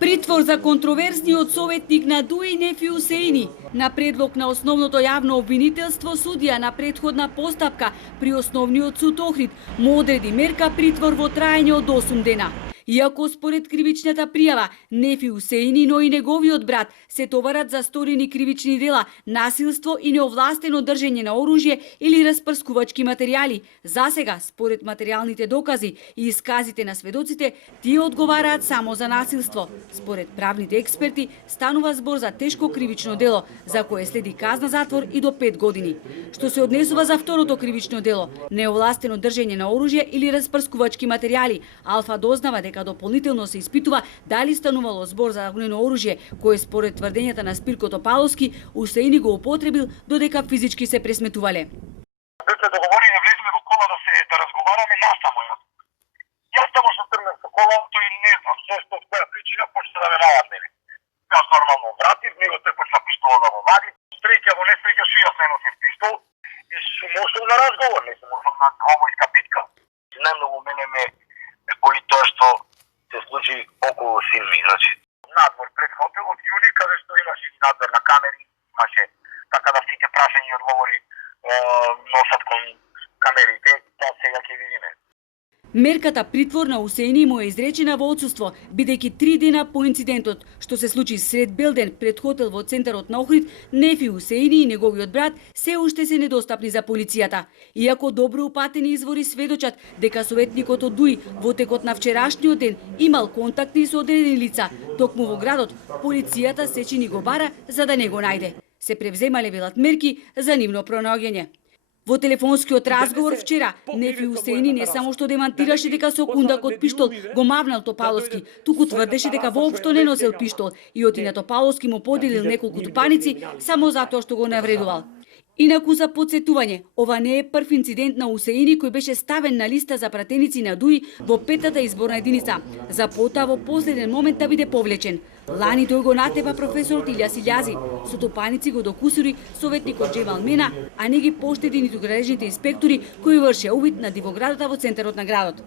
Притвор за контроверзниот советник на ДУИ Нефи Усеини. На предлог на основното јавно обвинителство, судија на претходна постапка при основниот суд Охрид му одреди мерка притвор во траење од 8 дена. Иако според кривичната пријава, Нефи Усеини, но и неговиот брат се товарат за сторени кривични дела, насилство и неовластено држење на оружје или распрскувачки материјали. Засега, според материјалните докази и исказите на сведоците, тие одговараат само за насилство. Според правните експерти, станува збор за тешко кривично дело, за кое следи казна затвор и до 5 години. Што се однесува за второто кривично дело, неовластено држење на оружје или распрскувачки материјали, Алфа дознава дека дополнително се испитува дали станувало збор за огнено оружје, кое според тврдењата на Спирко Топаловски, Усеини го употребил додека физички се пресметувале. Се договори да влеземе во кола да разговараме насамо. Јас само што тргнав со колото и не знам со која причина почна да ме наваднели. Јас нормално вратив, него тој почна пиштола да го вади. Стреќа во нестреќа што јас не носив пиштол и сум ошол на разговор, не сум ошол на двобојска битка. Најмногу мене ме боли тоа што се случи околу син ми, значи надвор пред хотелот Јули, каде што имаше надвор на камери, имаше така да сите прашања и одговори носат кон камерите, да сега ќе видиме. Мерката притвор на Усеини му е изречена во отсуство, бидејќи 3 дена по инцидентот, што се случи сред белден пред хотел во центарот на Охрид, Нефи Усеини и неговиот брат се уште се недостапни за полицијата. Иако добро упатени извори сведочат дека советникот од ДУИ во текот на вчерашниот ден имал контакти со одредени лица, токму во градот, полицијата се чини го бара за да не го најде. Се превземале велат мерки за нивно пронаоѓање. Во телефонскиот разговор вчера, Нефи Усеини не само што демантираше дека со кундак од пиштол го мавнал Топаловски, туку тврдеше дека воопшто не носел пиштол и оти на Топаловски му поделил неколку тупаници само затоа што го навредувал. Инаку за подсетување, ова не е прв инцидент на Усеини кој беше ставен на листа за пратеници на ДУИ во 5-та изборна единица, за потоа во последен момент да биде повлечен. Лани тој го натепа професорот Илјас Илјази, со топаници го докусури советникот Джемал Мена, а не ги поштеди ниту градежните инспектори кои вршеа увид на дивоградата во центарот на градот.